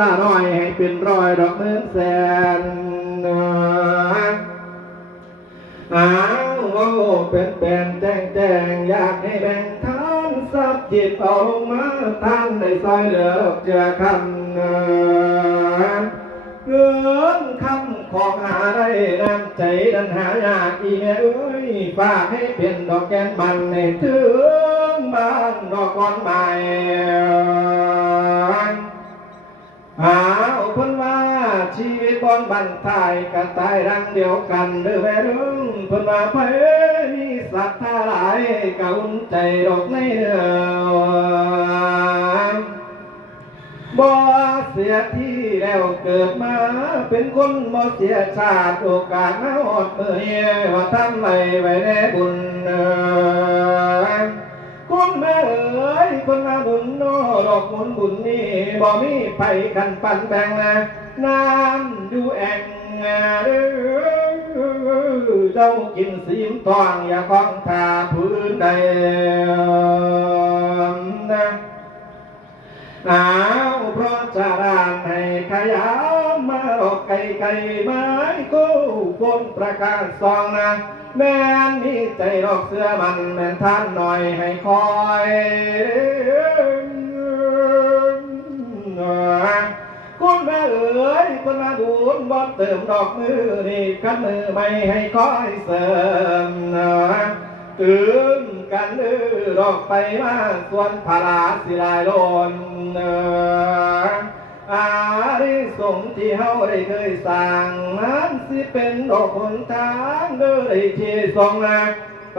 ลาน้อยให้เป็นรอยดอกเมืองแสนอ้าวโอ้เป็นแปนแจ้งแจ้งอยากให้แบ่งทานทรัพย์จิตเอาลงมาทานได้ซอยเหลือเจือคำเกินคำของหาได้น้ำใจดันหายากอีแม่เอ้ยฝากให้เป็นดอกแกนมันให้ถึงบ้านดอกก้อนใหม่ ชีวิตบอนบันทายกันตายรังเดียวกันเด้อแม่เด้อเพิ่นว่าไผมีศรัทธาหลายกะอุ่นใจดอกในเด้อบ่เสียที่แล้วเกิดมาเป็นคนบ่เสียชาติโอกาสมาหอดมือเฮียว่าทำไว้ไว้แน่บุญเอ่ ยคุณแม่เอ๋ยคนมาบุญโนดอกมุนบุญนี่บ่มีไผกันปันแบ่งนะน้ำอยู่แอ่งเด้อเจ้ากินสีมทองอย่าคล้องทาพื้นใดนะอ้าวเพราะจารานให้ขยามมาดอกไก่ไก่ไม้กู้บนประกาศซองนะแม่นมีใจดอกเสื้อมันแม่นท่านหน่อยให้คอยคุณแม่เอ๋ยคนมาบุญบอนเติมดอกมือนี่กันมือไม่ให้คอยเสริมตื่นกันเด้อดอกไปมาส่วนพาราสิลายลนอ อาริสงที่เฮาได้เคยสร้างนั้นสิเป็นดอกหนทางเด้อได้ที่สองนาไป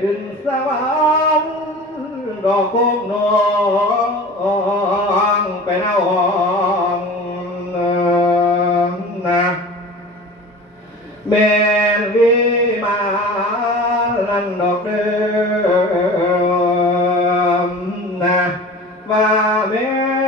ขึ้นสวรรค์ดอกโคกนองไปเน่าห้องนะแม่นวิมาลันดอกเด้อนะว่าแม่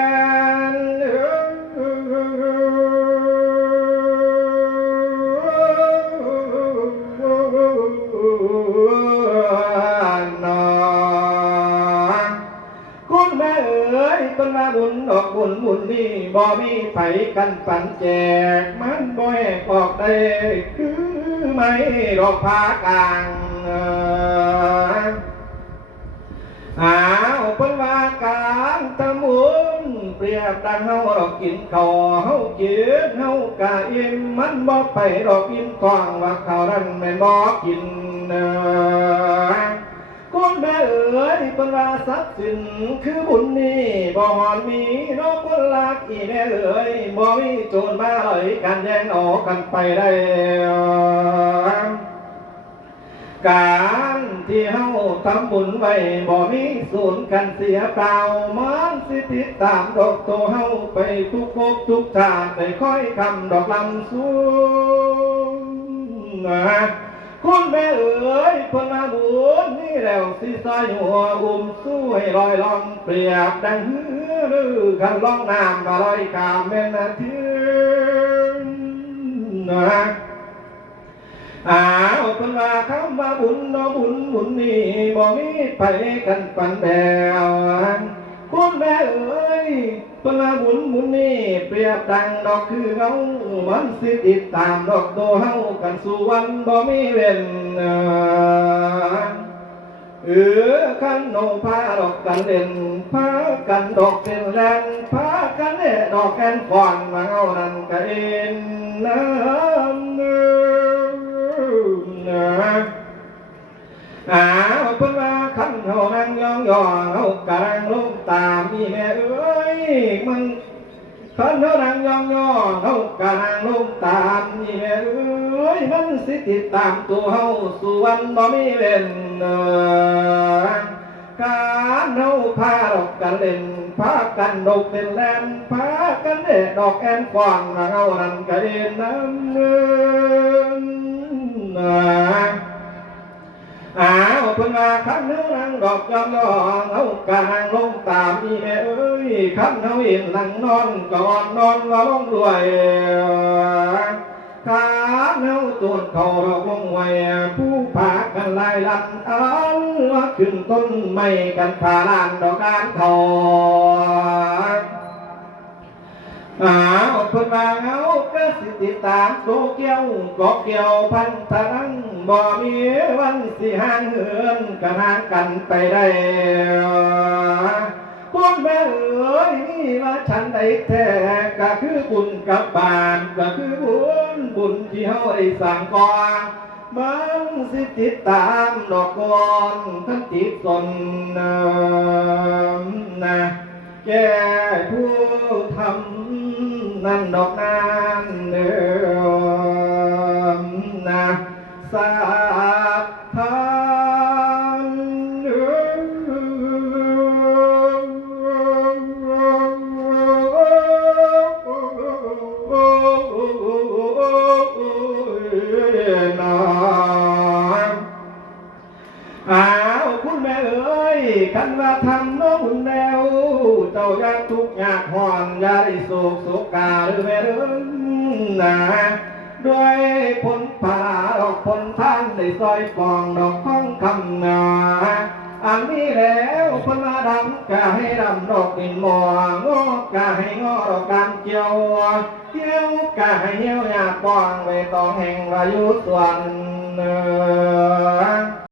อกบุญบุญนี่บ่มีไผกันปันแจก มันบ่แหกออกได้คือไม่ดอกพากลางอ้าวเป็นว่ากลางตะมุนเปรียบดังเฮาดอกกินข้าวเฮากินเฮากะอิ่มมันบ่ไปดอกกินกว้างว่าข้าวนั้นแม่นบ่กินเด้อ คุณแม่เอ๋ยเป็นว่าทรัพย์สินคือบุญนี่บ่หอนมีนอกคนรักอีแม่เอ๋ยบ่มีโจรมาเลยกันแย่งออกกันไปได้การที่เฮาทำบุญไว้บ่มีสูญกันเสียเปล่ามันสิติดตามดอกโตเฮาไปทุกภพทุกชาติได้ค่อยคำดอกลำสูงนะคุณแม่เอ๋ยคนาบุญ สิซอยหัวอุ้มสู้ให้ลอยลองเปรียบดังหือรือกันล่องน้ำก็ลอยกามแม่นาทีนะอ้าวคนว่าคำว่าบุญนาะบุญบุญนี่บ่มีไปกันปันแดวคุณแม่เอ๋ยคนว่าบุญบุญนี่เปรียบดังดอกคือเงามันสิติดตามดอกโตเฮากันสู่วันบ่มีเว้น เออกันโนพาดอกกันเล่นพากันดอกเป็นแรงพากันเล่ดอกแกนก่อนมาเอานั่นก็เอ็นน้ำนะอ้าวเพิ่นว่าคันเขานั่งยองยองเขากำลังลงตามีแม่เอ้ยมัน ขันเขานั่งยองยองเขากะนั่งลงตามนี่แม่เอ้ยมันสิติดตามตัวเฮาสู่วันบ่มีเว้นเออการเฮาพาดอกกันเล่นพากันดอกเป็นแลนพากันเดดอกแอนฟองเฮานั่นก็เอ็นน้ำเงินนะอ้าวเพิ่นว่าคันเฮานั่งดอกยองยองเฮากะนั่งลงตามอีแม่เอ้ยคันเฮาเห็นนั่งนอนก็อ่อนนอนว่าลงรวยขาเฮาตูนเขาดอกลงไว้ผู้พากันไล่ลันเอาว่าขึ้นต้นไม้กันพาลานดอกการเขาอ้าวเพิ่นว่าเงาก็สิติดตามโตเกียวกอกเกียวพันธรัง บ่มีวันสิห่างเหินกันห่างกันไปได้คุณแม่เอ๋ยนี่ว่าฉันได้แท้ก็คือบุญกับบานก็คือบุญบุญที่เฮาได้สร้างก่อมันสิติดตามดอกกอนทั้งติดสนนะแก่ผู้ทำนั่นดอกนา สาธานน้องอ้าวคุณแม่เอ๋ยคันว่าทำน้องหุ่นแล้ว เจ้าอยากทุกข์อยากห่อนอยากได้โศกโศกาหรือแม่เอ๋ยนะด้วยผลผา ได้ซอยปองดอกข้องคำนาอันนี้แล้วพนมาดำกะให้ดำดอกดินหมองอกะให้งอดอกดำเกียวเกี่ยวกะให้เหี่ยวยาปองไว้ตองแห่งวายุส่วนเนอ